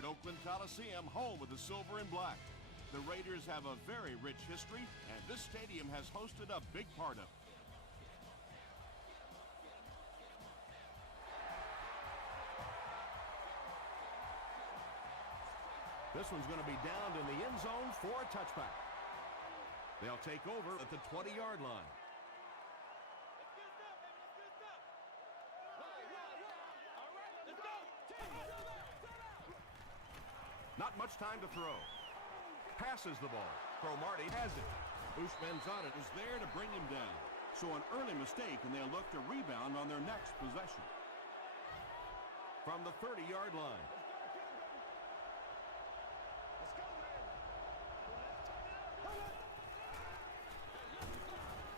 at Oakland Coliseum, home of the silver and black. The Raiders have a very rich history, and this stadium has hosted a big part of it. This one's going to be downed in the end zone for a touchback. They'll take over at the 20-yard line. Not much time to throw. Passes the ball. Cromartie has it. Ousmane is there to bring him down. So an early mistake, and they'll look to rebound on their next possession. From the 30-yard line.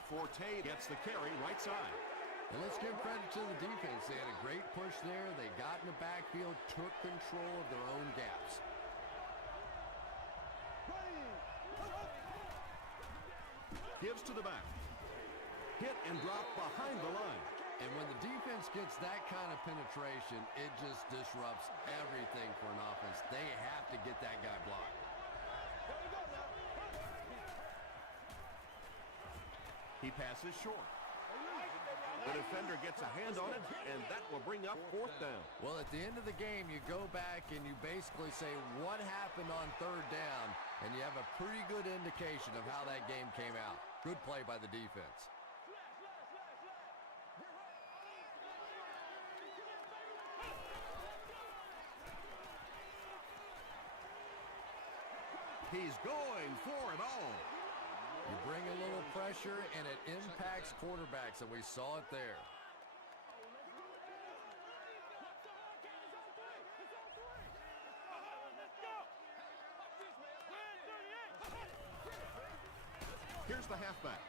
Forte gets the carry right side. And let's give credit to the defense. They had a great push there. They got in the backfield, took control of their own gaps. Gives to the back. Hit and drop behind the line. And when the defense gets that kind of penetration, it just disrupts everything for an offense. They have to get that guy blocked. He passes short. The defender gets a hand on it, and that will bring up fourth down. Well, at the end of the game, you go back and you basically say what happened on third down, and you have a pretty good indication of how that game came out. Good play by the defense. He's going for it all. You bring a little pressure, and it impacts quarterbacks, and we saw it there. Here's the halfback.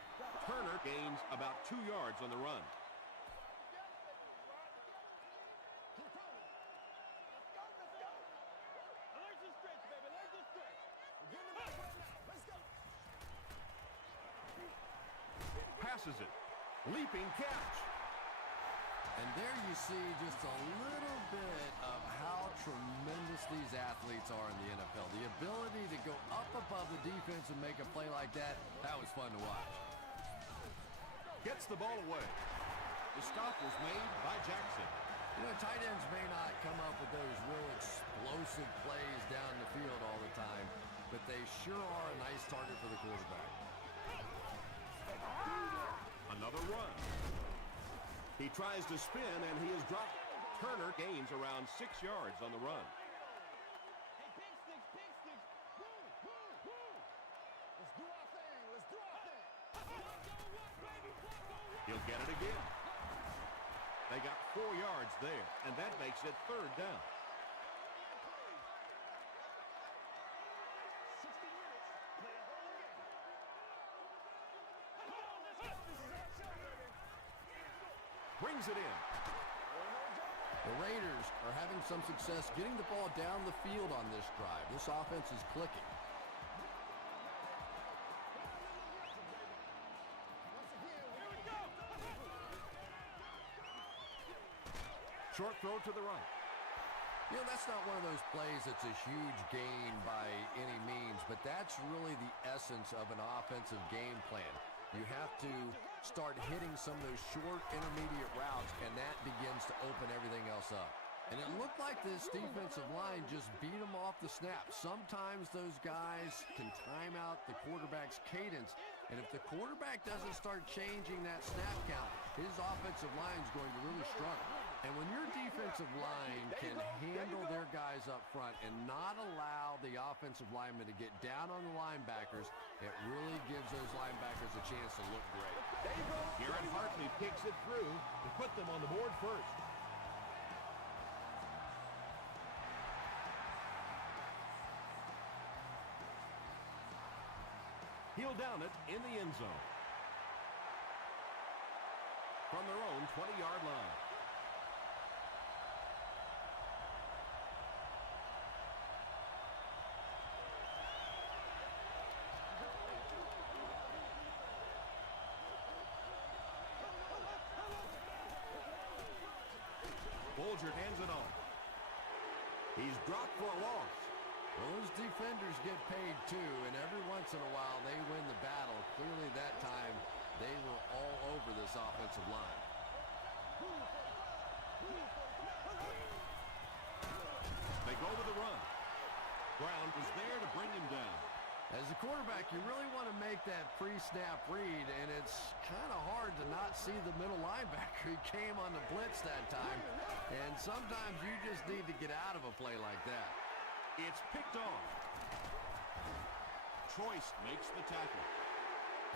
Turner gains about 2 yards on the run. Passes it. Leaping catch. And there you see just a little bit of how tremendous these athletes are in the NFL. The ability to go up above the defense and make a play like that, that was fun to watch. Gets the ball away. The stop was made by Jackson. You know, tight ends may not come up with those real explosive plays down the field all the time, but they sure are a nice target for the quarterback. Another run. He tries to spin, and he is dropped. Turner gains around 6 yards on the run. He'll get it again. They got 4 yards there, and that makes it third down. Brings it in. The Raiders are having some success getting the ball down the field on this drive. This offense is clicking. Short throw to the right. You know, that's not one of those plays that's a huge gain by any means, but that's really the essence of an offensive game plan. You have to start hitting some of those short intermediate routes, and that begins to open everything else up. And it looked like this defensive line just beat them off the snap. Sometimes those guys can time out the quarterback's cadence, and if the quarterback doesn't start changing that snap count, his offensive line is going to really struggle. And when your defensive line can handle their guys up front and not allow the offensive linemen to get down on the linebackers, it really gives those linebackers a chance to look great. Garrett Hartley kicks it through to put them on the board first. He'll down it in the end zone. From their own 20-yard line. Bolger hands it off. He's dropped for a loss. Well, those defenders get paid too, and every once in a while they win the battle. Clearly that time they were all over this offensive line. They go with the run. Brown was there to bring him down. As a quarterback, you really want to make that pre-snap read, and it's kind of hard to not see the middle linebacker. He came on the blitz that time, and sometimes you just need to get out of a play like that. It's picked off. Troyst makes the tackle.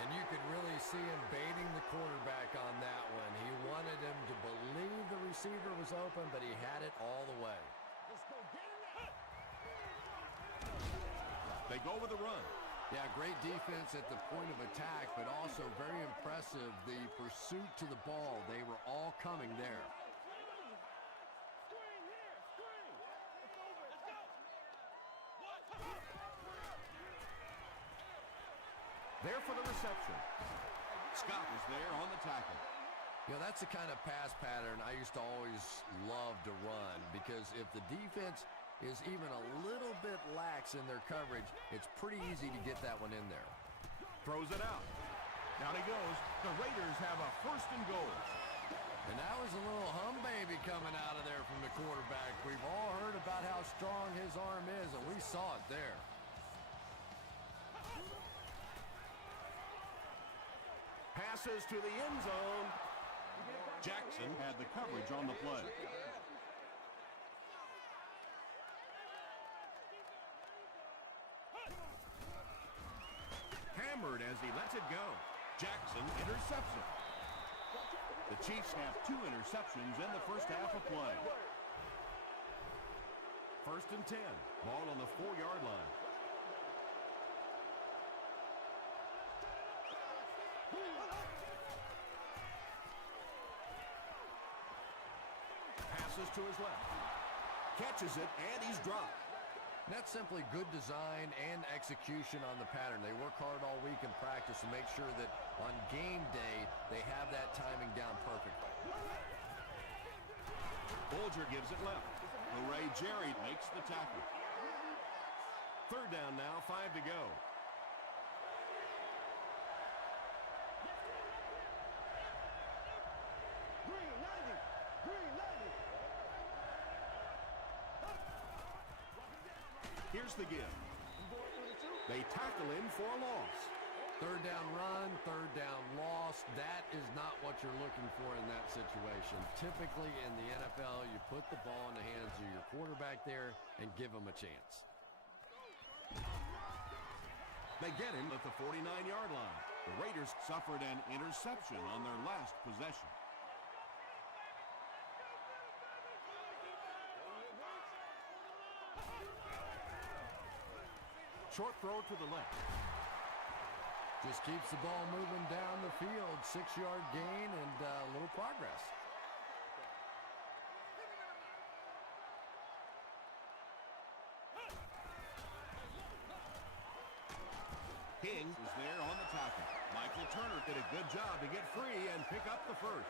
And you could really see him baiting the quarterback on that one. He wanted him to believe the receiver was open, but he had it all the way. They go with the run. Yeah, great defense at the point of attack, but also very impressive the pursuit to the ball. They were all coming there. There for the reception. Scott is there on the tackle. You know, that's the kind of pass pattern I used to always love to run, because if the defense is even a little bit lax in their coverage, it's pretty easy to get that one in there. Throws it out. Down he goes. The Raiders have a 1st and goal. And that was a little hum baby coming out of there from the quarterback. We've all heard about how strong his arm is, and we saw it there. Passes to the end zone. Jackson had the coverage on the play. Hammered as he lets it go. Jackson intercepts it. The Chiefs have 2 interceptions in the first half of play. 1st and 10. Ball on the 4-yard line. Passes to his left. Catches it, and he's dropped. That's simply good design and execution on the pattern. They work hard all week in practice to make sure that on game day they have that timing down perfectly. Bolger gives it left. Hooray, Jerry makes the tackle. 3rd down now, 5 to go. Here's the give. They tackle him for a loss. 3rd down run, 3rd down loss. That is not what you're looking for in that situation. Typically in the NFL, you put the ball in the hands of your quarterback there and give him a chance. They get him at the 49-yard line. The Raiders suffered an interception on their last possession. Short throw to the left. Just keeps the ball moving down the field. 6-yard gain and a little progress. King is there on the tackle. Michael Turner did a good job to get free and pick up the 1st.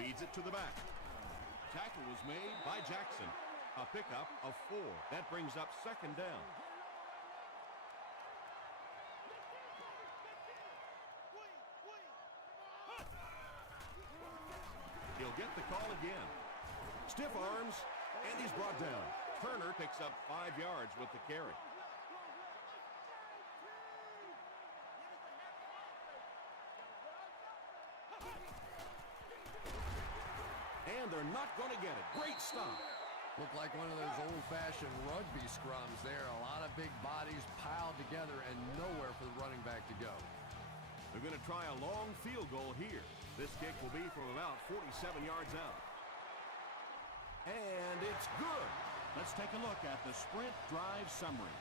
Feeds it to the back. Tackle was made by Jackson. A pickup of 4. That brings up 2nd down. He'll get the call again. Stiff arms, and he's brought down. Turner picks up 5 yards with the carry. And they're not going to get it. Great stop. Looked like one of those old-fashioned rugby scrums there. A lot of big bodies piled together and nowhere for the running back to go. They're going to try a long field goal here. This kick will be from about 47 yards out. And it's good. Let's take a look at the sprint drive summary.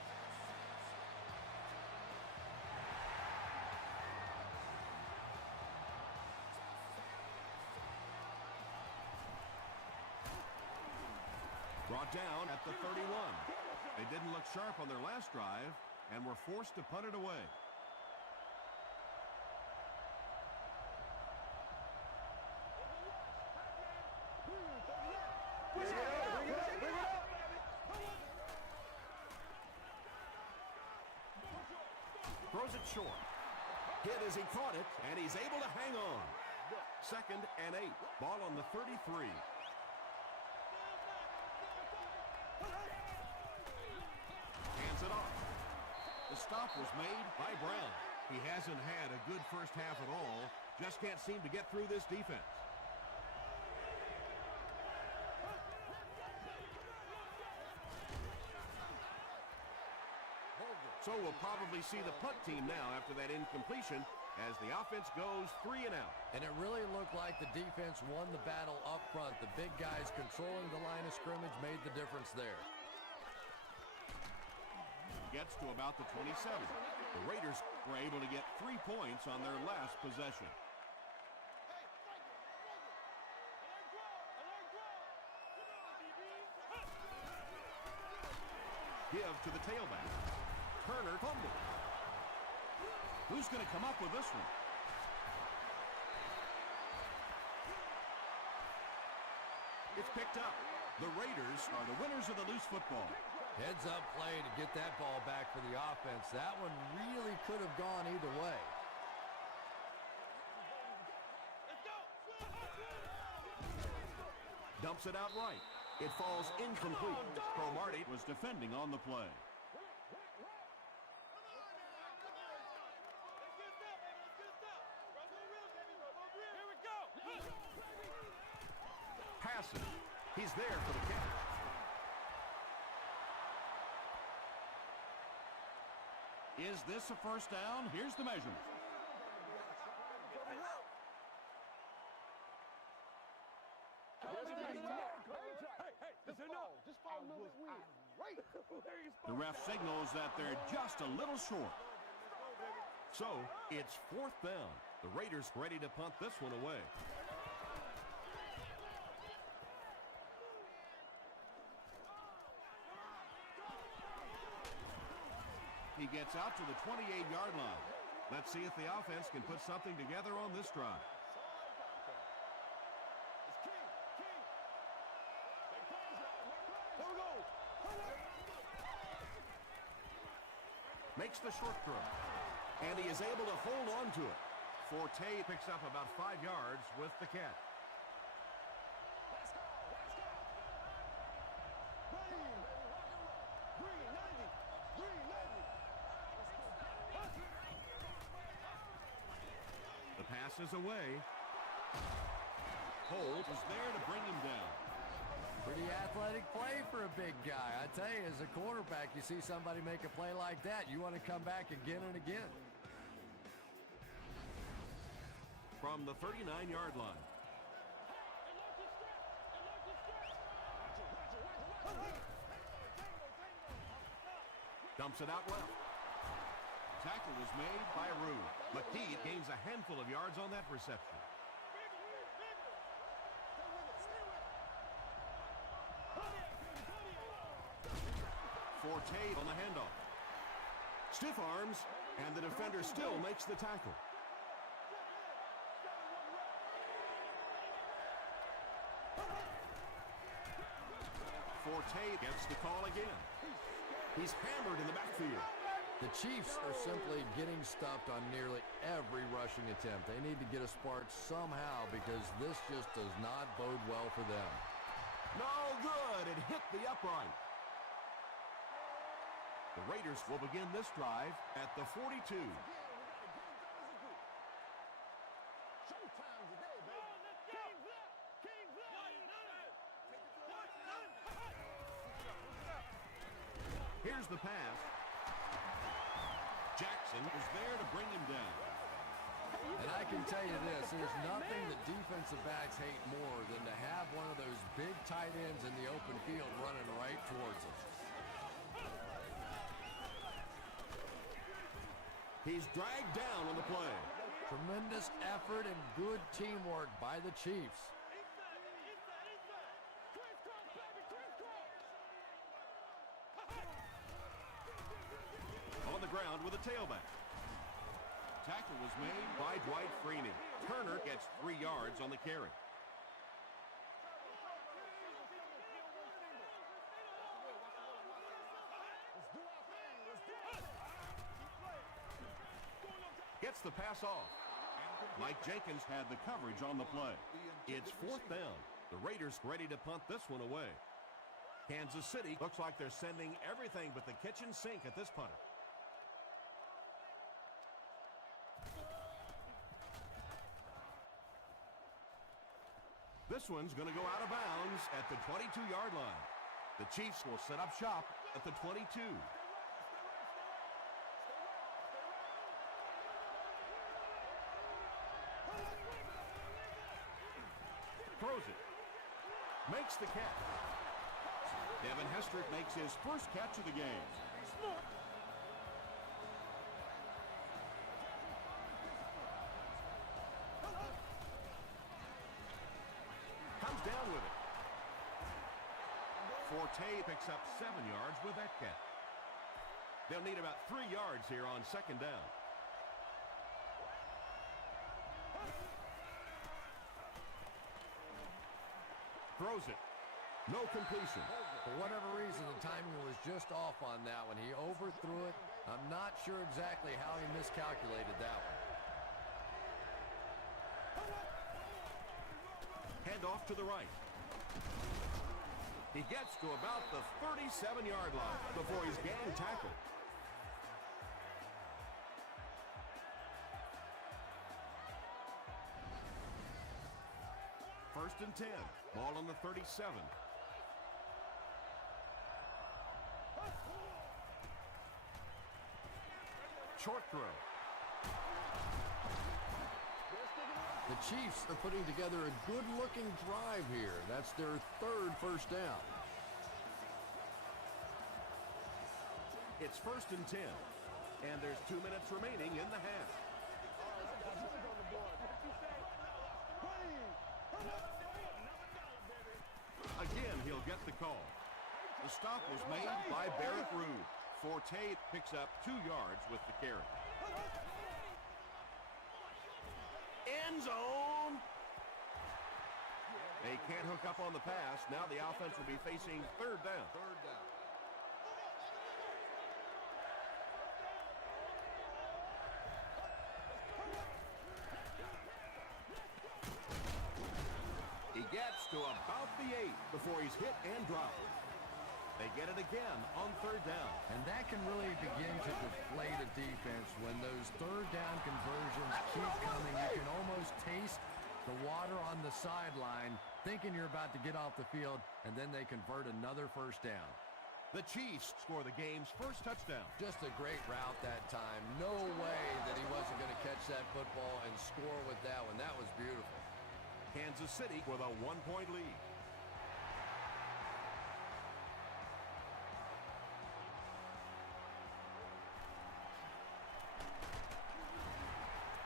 Brought down at the 31. They didn't look sharp on their last drive and were forced to punt it away. Throws it short. Hit as he caught it, and he's able to hang on. 2nd and 8. Ball on the 33. Hands it off. The stop was made by Brown. He hasn't had a good first half at all. Just can't seem to get through this defense. So we'll probably see the punt team now after that incompletion as the offense goes 3 and out. And it really looked like the defense won the battle up front. The big guys controlling the line of scrimmage made the difference there. Gets to about the 27. The Raiders were able to get 3 points on their last possession. Give to the tailback. Turner fumbled. Who's going to come up with this one? It's picked up. The Raiders are the winners of the loose football. Heads up play to get that ball back for the offense. That one really could have gone either way. Dumps it out right. It falls incomplete. Cromartie was defending on the play. Passes. He's there for the catch. Is this a first down? Here's the measurement. The ref signals that they're just a little short. So, it's 4th down. The Raiders ready to punt this one away. He gets out to the 28-yard line. Let's see if the offense can put something together on this drive. Makes the short throw. And he is able to hold on to it. Forte picks up about 5 yards with the catch. The pass is away. Holt is there to bring him down. Pretty athletic play for a big guy. I tell you, as a quarterback, you see somebody make a play like that, you want to come back again and again. From the 39-yard line. Dumps it out well. Tackle is made by Rue. McKee gains a handful of yards on that reception. Forte on the handoff. Stiff arms, and the defender still makes the tackle. Forte gets the call again. He's hammered in the backfield. The Chiefs are simply getting stuffed on nearly every rushing attempt. They need to get a spark somehow because this just does not bode well for them. No good. It hit the upright. The Raiders will begin this drive at the 42. Here's the pass. Jackson is there to bring him down. And I can tell you this, there's nothing that defensive backs hate more than to have one of those big tight ends in the open field running right towards us. He's dragged down on the play. Tremendous effort and good teamwork by the Chiefs. the ground with a tailback. Tackle was made by Dwight Freeney. Turner gets 3 yards on the carry. Gets the pass off. Mike Jenkins had the coverage on the play. It's 4th down. The Raiders ready to punt this one away. Kansas City looks like they're sending everything but the kitchen sink at this punter. This one's going to go out of bounds at the 22-yard line. The Chiefs will set up shop at the 22. Throws it. Makes the catch. Devin Hester makes his first catch of the game. Comes down with it. Forte picks up 7 yards with that catch. They'll need about 3 yards here on 2nd down. Throws it. No completion. For whatever reason, the timing was just off on that one. He overthrew it. I'm not sure exactly how he miscalculated that one. Hand off to the right. He gets to about the 37-yard line before he's gang tackled. First and 10. Ball on the 37. Short throw. The Chiefs are putting together a good-looking drive here. That's their 3rd first down. It's first and 10. And there's 2 minutes remaining in the half. Again, he'll get the call. The stop was made by Barrett Ruud. Forte picks up 2 yards with the carry. End zone. They can't hook up on the pass. Now the offense will be facing 3rd down. He gets to about the 8 before he's hit and dropped. They get it again on 3rd down. And that can really begin to deflate a defense when those 3rd down conversions keep coming. You can almost taste the water on the sideline, thinking you're about to get off the field, and then they convert another first down. The Chiefs score the game's first touchdown. Just a great route that time. No way that he wasn't going to catch that football and score with that one. That was beautiful. Kansas City with a 1-point lead.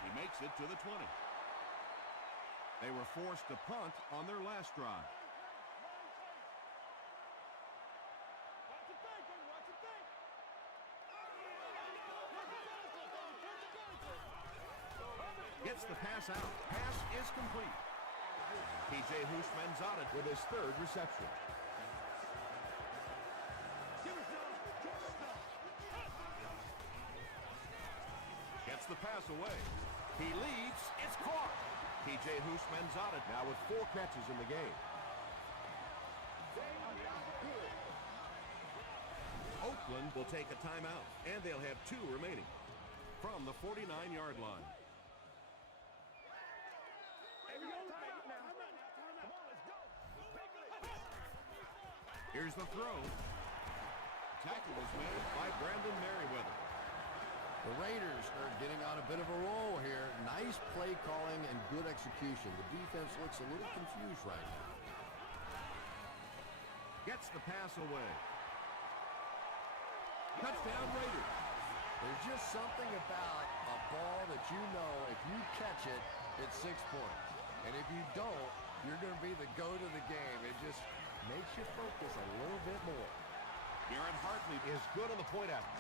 He makes it to the 20. They were forced to punt on their last drive. Gets the pass out. Pass is complete. P.J. Houshmandzadeh with his 3rd reception. Gets the pass away. He leads. It's caught. P.J. Houshmandzadeh now with 4 catches in the game. Oakland will take a timeout, and they'll have 2 remaining from the 49-yard line. Here's the throw. Tackle was made by Brandon Merriweather. The Raiders are getting on a bit of a roll here. Nice play calling and good execution. The defense looks a little confused right now. Gets the pass away. Touchdown Raiders. There's just something about a ball that you know if you catch it, it's 6 points. And if you don't, you're going to be the goat of the game. It just makes you focus a little bit more. Garrett Hartley is good on the point after.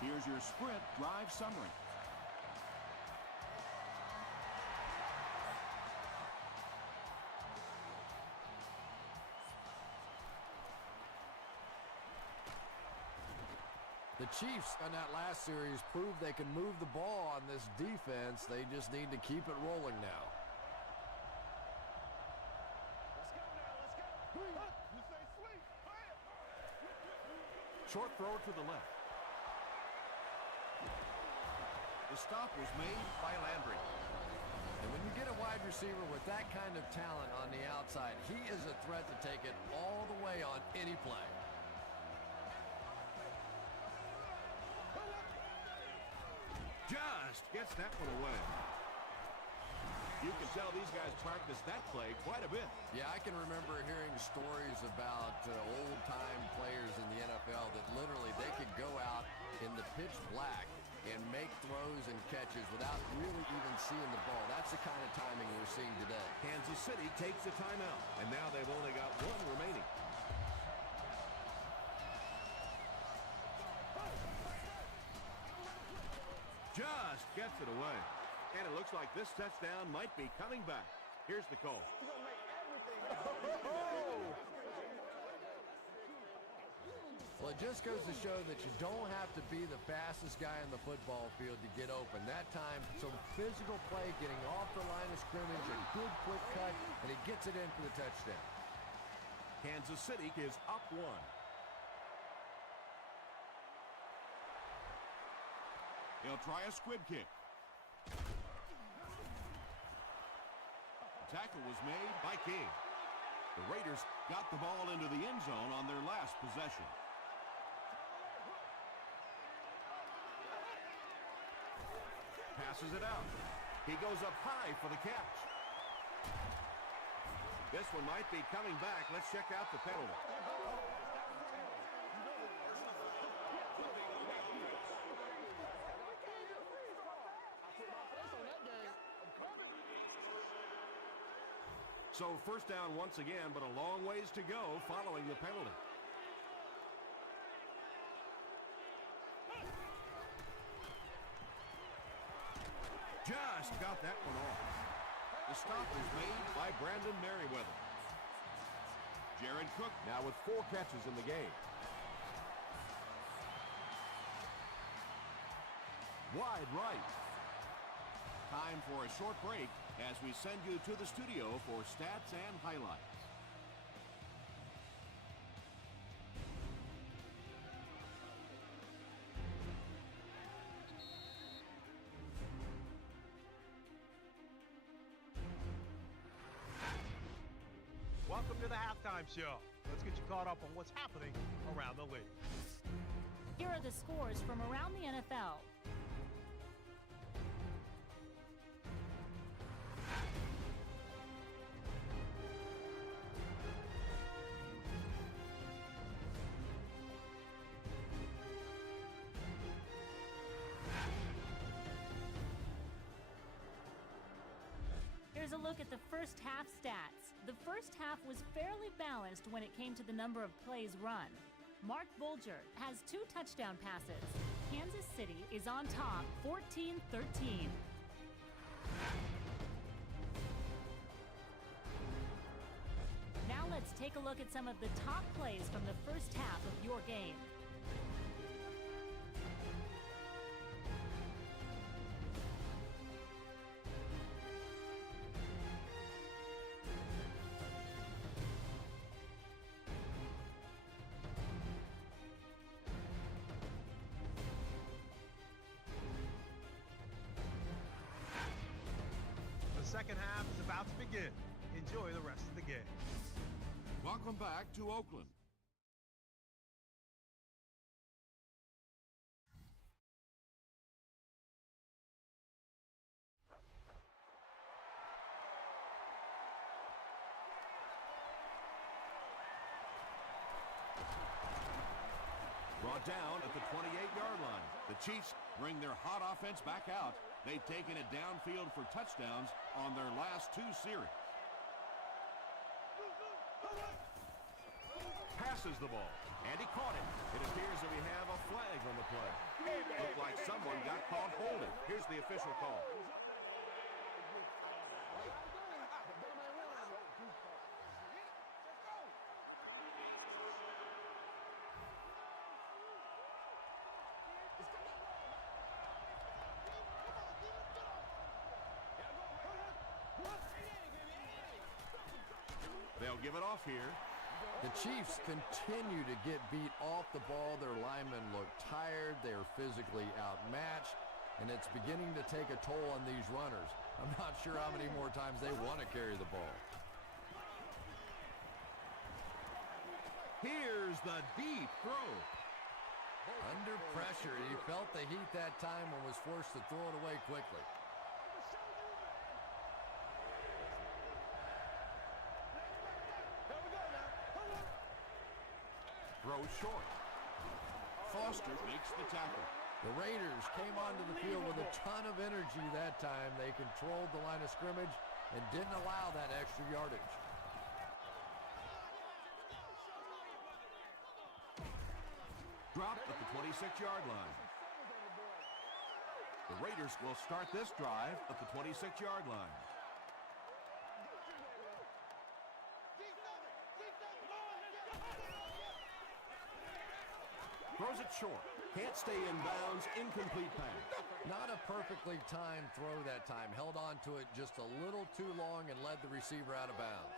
Here's your sprint drive summary. The Chiefs on that last series proved they can move the ball on this defense. They just need to keep it rolling now. Short throw to the left. The stop was made by Landry. And when you get a wide receiver with that kind of talent on the outside, he is a threat to take it all the way on any play. Just gets that one away. You can tell these guys practice that play quite a bit. Yeah, I can remember hearing stories about old-time players in the NFL that literally they could go out in the pitch black and make throws and catches without really even seeing the ball. That's the kind of timing we're seeing today. Kansas City takes a timeout, and now they've only got one remaining. Just gets it away. And it looks like this touchdown might be coming back. Here's the call. Well, it just goes to show that you don't have to be the fastest guy in the football field to get open. That time, some physical play, getting off the line of scrimmage, a good quick cut, and he gets it in for the touchdown. Kansas City is up one. He'll try a squib kick. The tackle was made by King. The Raiders got the ball into the end zone on their last possession. Passes it out. He goes up high for the catch. This one might be coming back. Let's check out the penalty. So first down once again, but a long ways to go following the penalty. Just got that one off. The stop is made by Brandon Merriweather. Jared Cook now with 4 catches in the game. Wide right. Time for a short break as we send you to the studio for stats and highlights. Welcome to the halftime show. Let's get you caught up on what's happening around the league. Here are the scores from around the NFL. Here's a look at the first half stats. The first half was fairly balanced when it came to the number of plays run. Mark Bulger has 2 touchdown passes. Kansas City is on top, 14-13. Now let's take a look at some of the top plays from the first half of your game. The second half is about to begin. Enjoy the rest of the game. Welcome back to Oakland. Brought down at the 28-yard line. The Chiefs bring their hot offense back out. They've taken it downfield for touchdowns on their last 2 series. Passes the ball, and he caught it. It appears that we have a flag on the play. official call. They'll give it off here. The Chiefs continue to get beat off the ball. Their linemen look tired. They're physically outmatched, and it's beginning to take a toll on these runners. I'm not sure how many more times they want to carry the ball. Here's the deep throw. Under pressure, he felt the heat that time and was forced to throw it away quickly. Throws short. Foster makes the tackle. The Raiders came onto the field with a ton of energy that time. They controlled the line of scrimmage and didn't allow that extra yardage. Dropped at the 26-yard line. The Raiders will start this drive at the 26-yard line. Throws it short. Can't stay in bounds. Incomplete pass. Not a perfectly timed throw that time. Held on to it just a little too long and led the receiver out of bounds.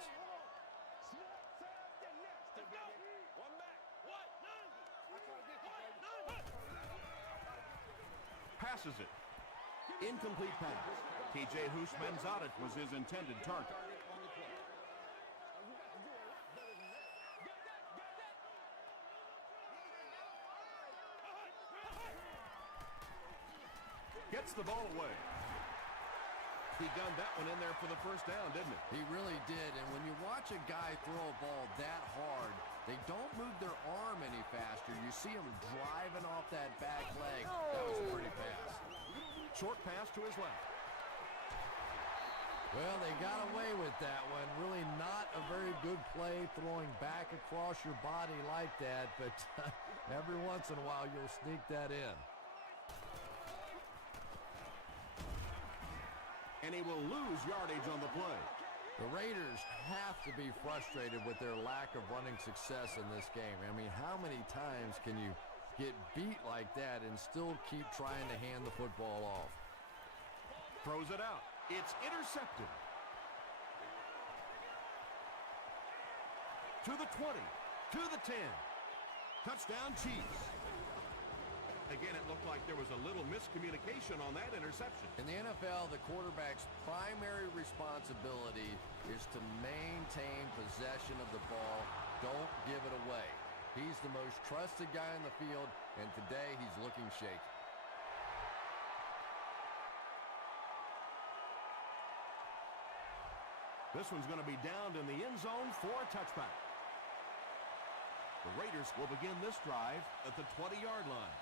Passes it. Incomplete pass. T.J. Houshmandzadeh was his intended target. Gets the ball away. He gunned that one in there for the first down, didn't he? He really did, and when you watch a guy throw a ball that hard, they don't move their arm any faster. You see him driving off that back leg. That was a pretty pass. Short pass to his left. Well, they got away with that one. Really not a very good play throwing back across your body like that, but every once in a while you'll sneak that in. And he will lose yardage on the play. The Raiders have to be frustrated with their lack of running success in this game. I mean, how many times can you get beat like that and still keep trying to hand the football off? Throws it out. It's intercepted. To the 20. To the 10. Touchdown Chiefs. Again, it looked like there was a little miscommunication on that interception. In the NFL, the quarterback's primary responsibility is to maintain possession of the ball. Don't give it away. He's the most trusted guy in the field, and today he's looking shaky. This one's going to be downed in the end zone for a touchback. The Raiders will begin this drive at the 20-yard line.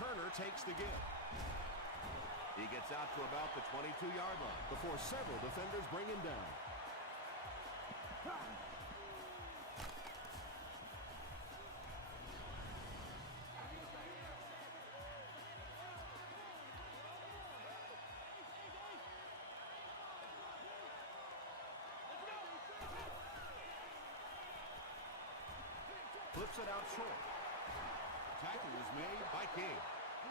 Turner takes the give. He gets out to about the 22-yard line before several defenders bring him down. Flips it out short. Tackle is made by King.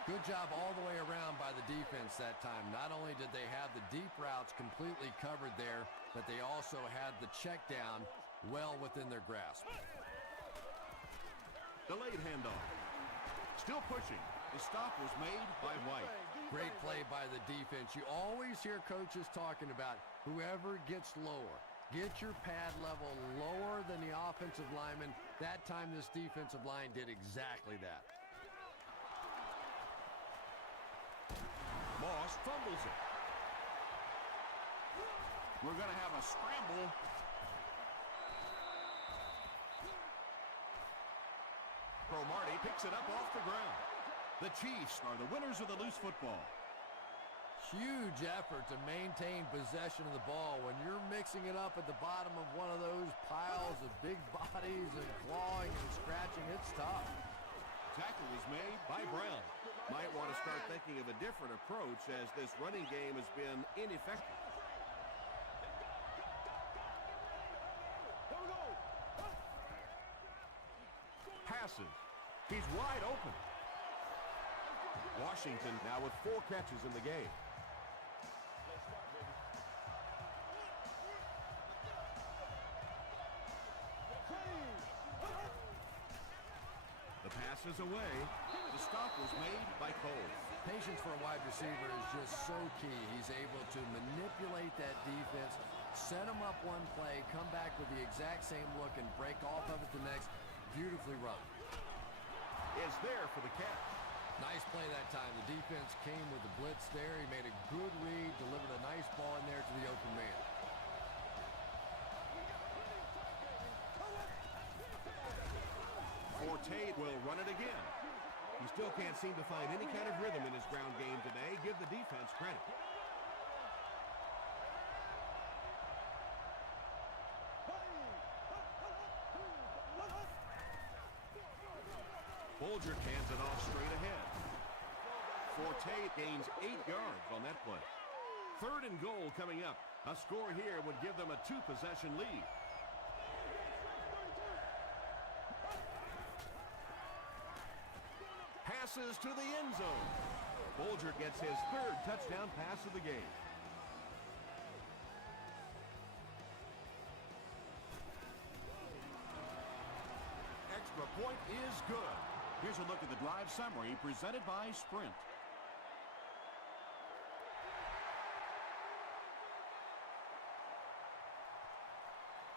Good job all the way around by the defense that time. Not only did they have the deep routes completely covered there, but they also had the check down well within their grasp. Delayed handoff. Still pushing. The stop was made by White. Great play by the defense. You always hear coaches talking about whoever gets lower. Get your pad level lower than the offensive lineman. That time this defensive line did exactly that. Moss fumbles it. We're going to have a scramble. Cromartie picks it up off the ground. The Chiefs are the winners of the loose football. Huge effort to maintain possession of the ball. When you're mixing it up at the bottom of one of those piles of big bodies and clawing and scratching, it's tough. Tackle was made by Brown. Might want to start thinking of a different approach as this running game has been ineffective. Passes. He's wide open. Washington now with 4 catches in the game. The pass is away. The stop was made by Cole. Patience for a wide receiver is just so key. He's able to manipulate that defense, set them up one play, come back with the exact same look, and break off of it the next. Beautifully run. Is there for the catch. Nice play that time. The defense came with the blitz there. He made a good read, delivered a nice ball in there to the open man. Forte will run it again. He still can't seem to find any kind of rhythm in his ground game today. Give the defense credit. Bulger hands it off straight ahead. Forte gains 8 yards on that play. 3rd and goal coming up. A score here would give them a 2-possession lead. Passes to the end zone. Bulger gets his 3rd touchdown pass of the game. Extra point is good. Here's a look at the drive summary presented by Sprint.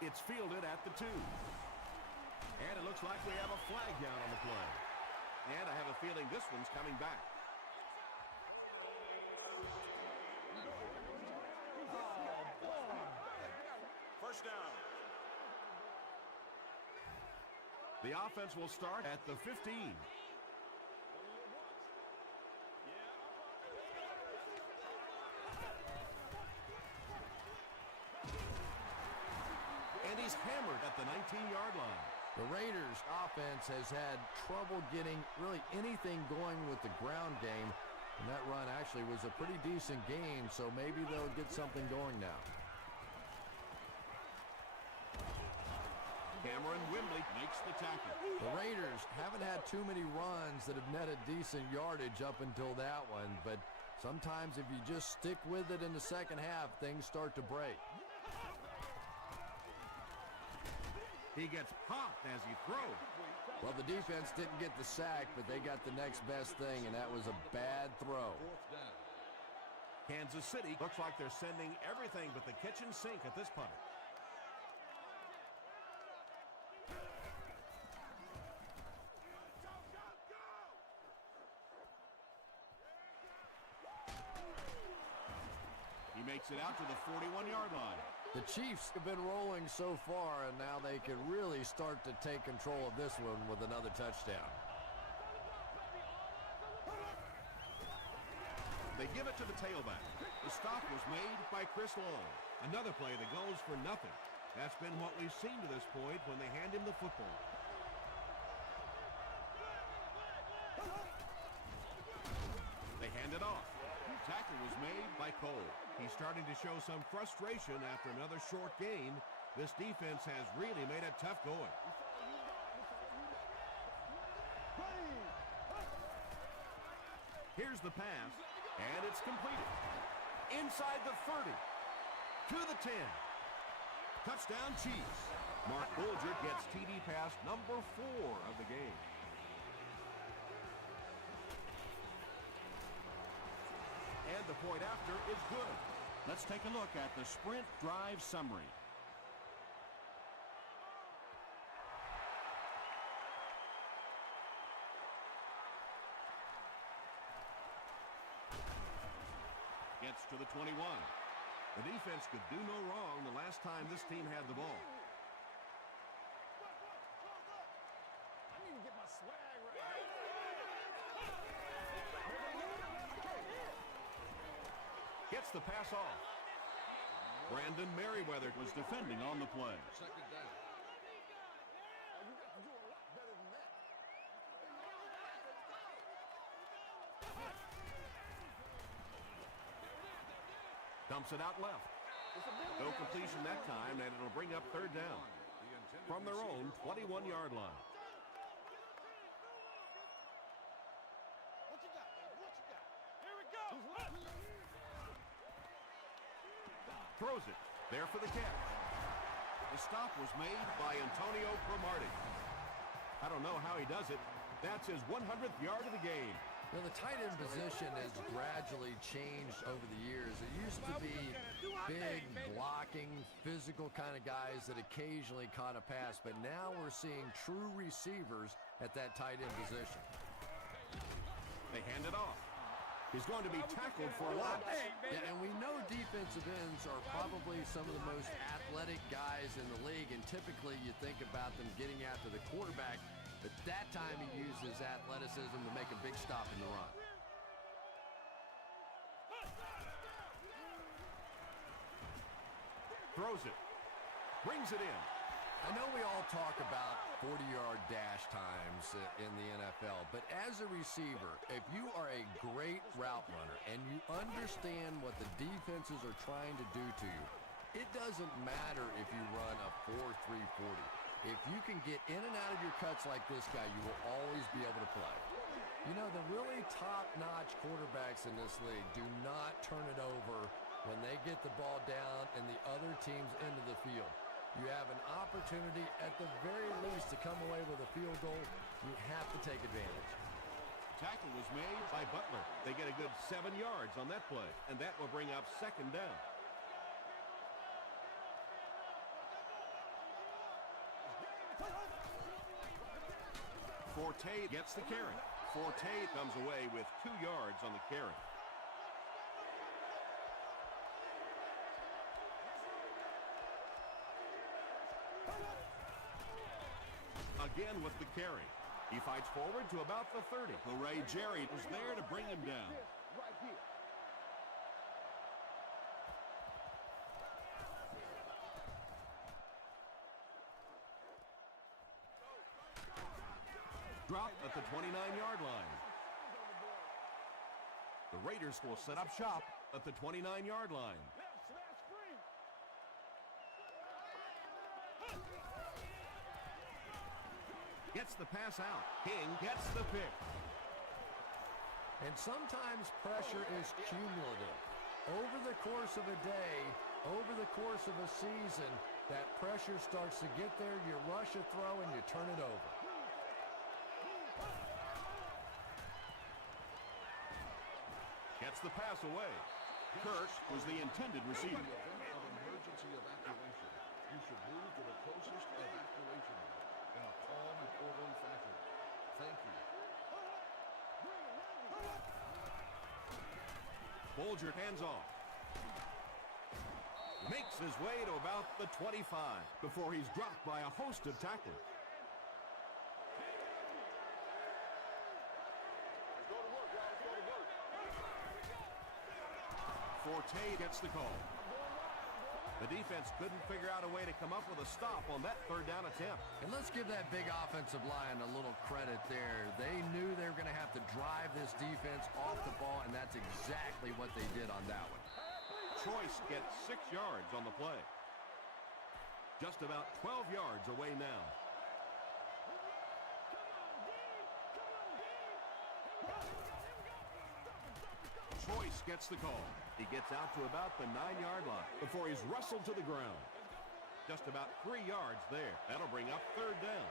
It's fielded at the 2. And it looks like we have a flag down on the play. And I have a feeling this one's coming back. First down. The offense will start at the 15. And he's hammered at the 19-yard line. The Raiders' offense has had trouble getting really anything going with the ground game. And that run actually was a pretty decent gain, so maybe they'll get something going now. Cameron Wimbley makes the tackle. The Raiders haven't had too many runs that have netted decent yardage up until that one, but sometimes if you just stick with it in the second half, things start to break. He gets popped as he throws. Well, the defense didn't get the sack, but they got the next best thing, and that was a bad throw. Kansas City looks like they're sending everything but the kitchen sink at this punter. He makes it out to the 41-yard line. The Chiefs have been rolling so far, and now they can really start to take control of this one with another touchdown. They give it to the tailback. The stop was made by Chris Long. Another play that goes for nothing. That's been what we've seen to this point when they hand him the football. They hand it off. Tackle was made by Cole. He's starting to show some frustration after another short gain. This defense has really made it tough going. Here's the pass, and it's completed. Inside the 30, to the 10. Touchdown Chiefs. Mark Bulger gets TD pass number 4 of the game. And the point after is good. Let's take a look at the Sprint drive summary. Gets to the 21. The defense could do no wrong the last time this team had the ball. I need to get my swag right. Gets the pass off. Brandon Merriweather was defending on the play. You got to do a lot better than that. Dumps it out left. No completion that time, and it'll bring up third down from their own 21-yard line. What you got, baby? What you got? Here we go. Throws it. There for the catch. The stop was made by Antonio Cromartie. I don't know how he does it. That's his 100th yard of the game. You know, the tight end position has gradually changed over the years. It used to be big, blocking, physical kind of guys that occasionally caught a pass, but now we're seeing true receivers at that tight end position. They hand it off. He's going to be tackled for a loss. Yeah, and we know defensive ends are probably some of the most athletic guys in the league, and typically you think about them getting after the quarterback, but that time he used his athleticism to make a big stop in the run. Throws it. Brings it in. I know we all talk about 40-yard dash times in the NFL, but as a receiver, if you are a great route runner and you understand what the defenses are trying to do to you, it doesn't matter if you run a 4.340. If you can get in and out of your cuts like this guy, you will always be able to play. You know, the really top-notch quarterbacks in this league do not turn it over when they get the ball down and the other team's into the field. You have an opportunity at the very least to come away with a field goal. You have to take advantage. Tackle was made by Butler. They get a good 7 yards on that play, and that will bring up second down. Forte gets the carry. Forte comes away with 2 yards on the carry. Again with the carry. He fights forward to about the 30. Hooray, Jerry was there to bring him down. Right here. Dropped at the 29-yard line. The Raiders will set up shop at the 29-yard line. Left slash screen. Gets the pass out. King gets the pick. And sometimes pressure is cumulative. Over the course of a day, over the course of a season, that pressure starts to get there, you rush a throw, and you turn it over. Gets the pass away. Kirk was the intended receiver. In the event of emergency evacuation, you should move to the closest evacuation route in a calm and orderly fashion. Thank you. Bulger hands off. Makes his way to about the 25 before he's dropped by a host of tacklers. Forte gets the call. The defense couldn't figure out a way to come up with a stop on that third down attempt. And let's give that big offensive line a little credit there. They knew they were going to have to drive this defense off the ball, and that's exactly what they did on that one. Choice gets 6 yards on the play. Just about 12 yards away now. Choice gets the call. He gets out to about the 9-yard line before he's wrestled to the ground. Just about 3 yards there. That'll bring up third down.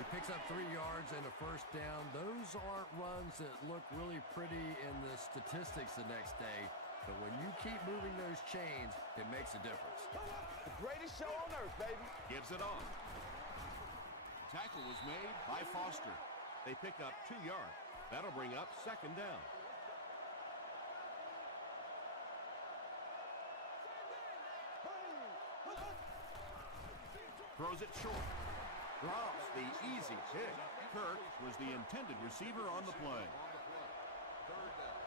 He picks up 3 yards and a first down. Those aren't runs that look really pretty in the statistics the next day. But when you keep moving those chains, it makes a difference. The greatest show on earth, baby. Gives it off. Tackle was made by Foster. They pick up 2 yards. That'll bring up second down. Throws it short. Drops the easy pick. Kirk was the intended receiver on the play. Third down.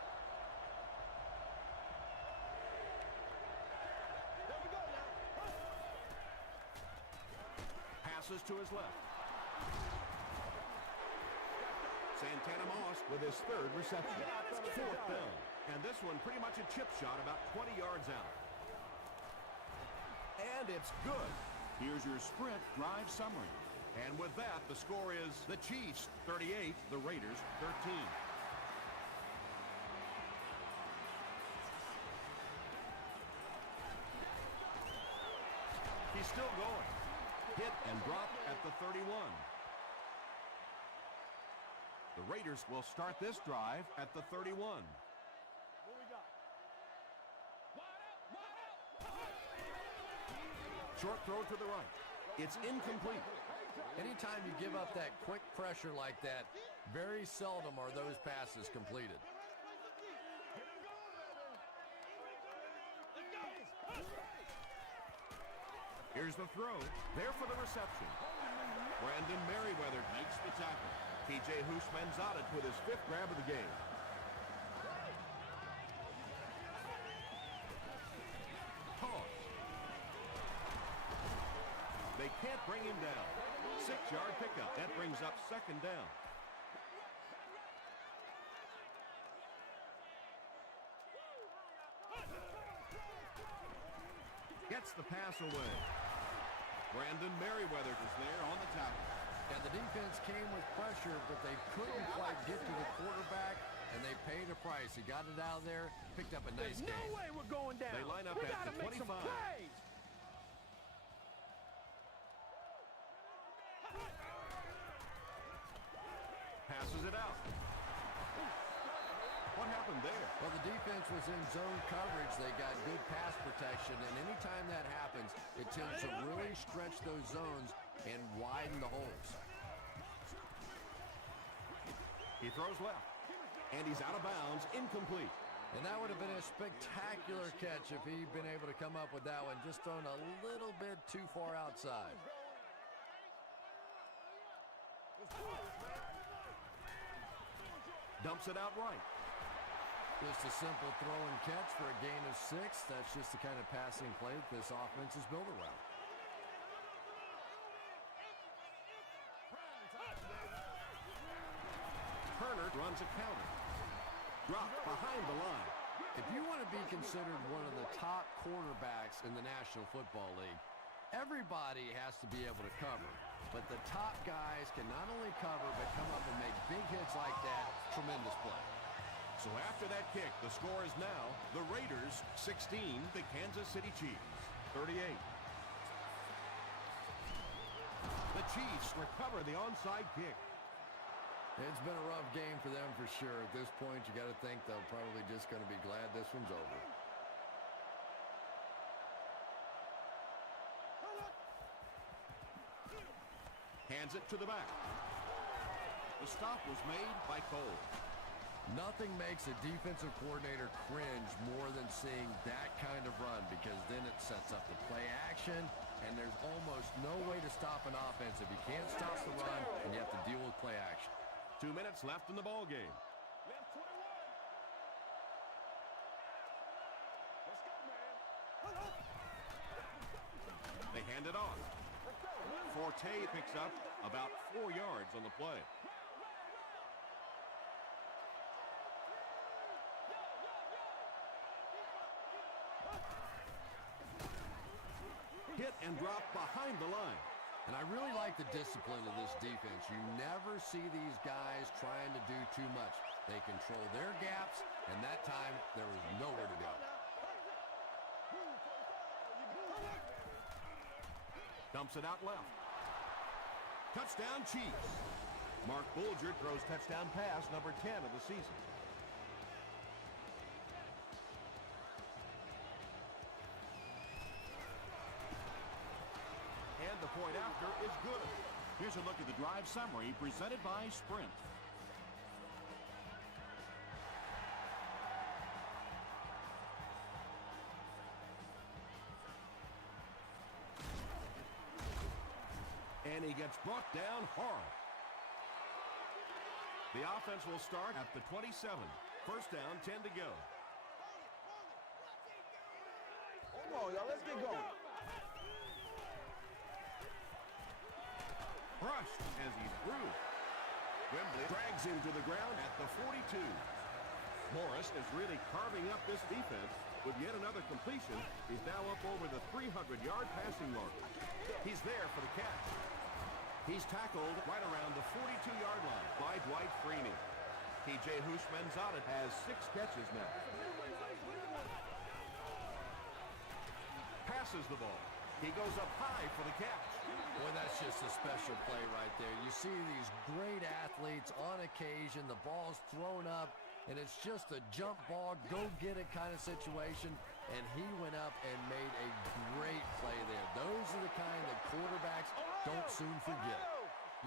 Pass Passes to his left. Santana Moss with his third reception. Fourth down. And this one pretty much a chip shot about 20 yards out. And it's good. Here's your sprint drive summary. And with that, the score is the Chiefs 38, the Raiders 13. He's still going. Hit and drop at the 31. The Raiders will start this drive at the 31. Short throw to the right. It's incomplete. Anytime you give up that quick pressure like that, very seldom are those passes completed. Here's the throw. There for the reception. Brandon Merriweather makes the tackle. T.J. Houshmandzadeh with his fifth grab of the game. Toss. They can't bring him down. 6-yard pickup. That brings up second down. Gets the pass away. Brandon Merriweather is there on the tackle. And the defense came with pressure, but they couldn't quite get to the quarterback, and they paid a price. He got it out of there, picked up a nice There's gain. no way we're going down. They line up we at gotta the make some 25. plays. Passes it out. What happened there? Well, the defense was in zone coverage. They got good pass protection, and anytime that happens, it tends to really stretch those zones and widen the holes. He throws left. And he's out of bounds, incomplete. And that would have been a spectacular catch if he'd been able to come up with that one, just thrown a little bit too far outside. Dumps it out right. Just a simple throw and catch for a gain of 6. That's just the kind of passing play that this offense is built around. Turner runs a counter. Dropped behind the line. If you want to be considered one of the top quarterbacks in the National Football League, everybody has to be able to cover. But the top guys can not only cover, but come up and make big hits like that. Tremendous play. So after that kick, the score is now the Raiders 16, the Kansas City Chiefs 38. The Chiefs recover the onside kick. It's been a rough game for them for sure. At this point, you got to think they're probably just going to be glad this one's over. Hands it to the back. The stop was made by Cole. Nothing makes a defensive coordinator cringe more than seeing that kind of run, because then it sets up the play action, and there's almost no way to stop an offense if you can't stop the run and you have to deal with play action. 2 minutes left in the ball game. Left 21. Let's go, man. They hand it off. Forte picks up about 4 yards on the play. Hit and drop behind the line. And I really like the discipline of this defense. You never see these guys trying to do too much. They control their gaps, and that time there was nowhere to go. Dumps it out left. Touchdown Chiefs. Mark Bulger throws touchdown pass number 10 of the season. And the point after is good. Here's a look at the drive summary presented by Sprint. And he gets brought down hard. The offense will start at the 27. First down, 10 to go. Come on, y'all. Let's get going. Brushed as he threw. Wembley drags him to the ground at the 42. Morris is really carving up this defense with yet another completion. He's now up over the 300-yard passing mark. He's there for the catch. He's tackled right around the 42-yard line by Dwight Freeney. T.J. Houshmandzadeh has 6 catches now. Passes the ball. He goes up high for the catch. Boy, that's just a special play right there. You see these great athletes on occasion, the ball's thrown up, and it's just a jump ball, go-get-it kind of situation, and he went up and made a great play there. Those are the kind that quarterbacks don't soon forget.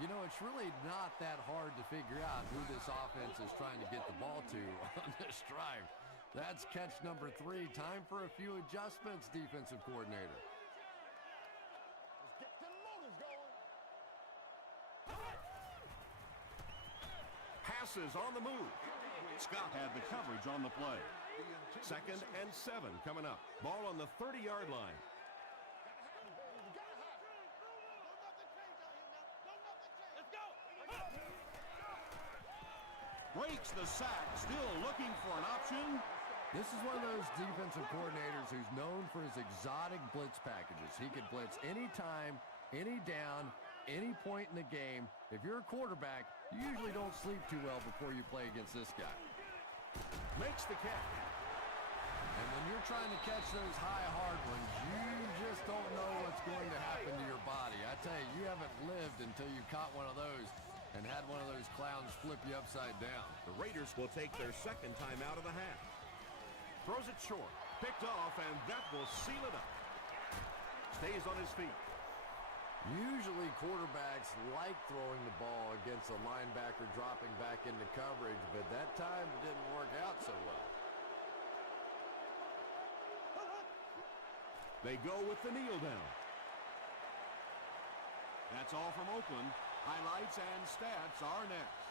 You know, it's really not that hard to figure out who this offense is trying to get the ball to on this drive. That's catch number 3. Time for a few adjustments, defensive coordinator. Let's get them motors going. Passes on the move. Scott had the coverage on the play. 2nd and 7 coming up. Ball on the 30-yard line. Breaks the sack, still looking for an option. This is one of those defensive coordinators who's known for his exotic blitz packages. He could blitz any time, any down, any point in the game. If you're a quarterback, you usually don't sleep too well before you play against this guy. Makes the catch. And when you're trying to catch those high, hard ones, you just don't know what's going to happen to your body. I tell you, you haven't lived until you caught one of those and had one of those clowns flip you upside down. The Raiders will take their 2nd time out of the half. Throws it short. Picked off, and that will seal it up. Stays on his feet. Usually quarterbacks like throwing the ball against a linebacker dropping back into coverage, but that time didn't work out so well. They go with the kneel down. That's all from Oakland. Highlights and stats are next.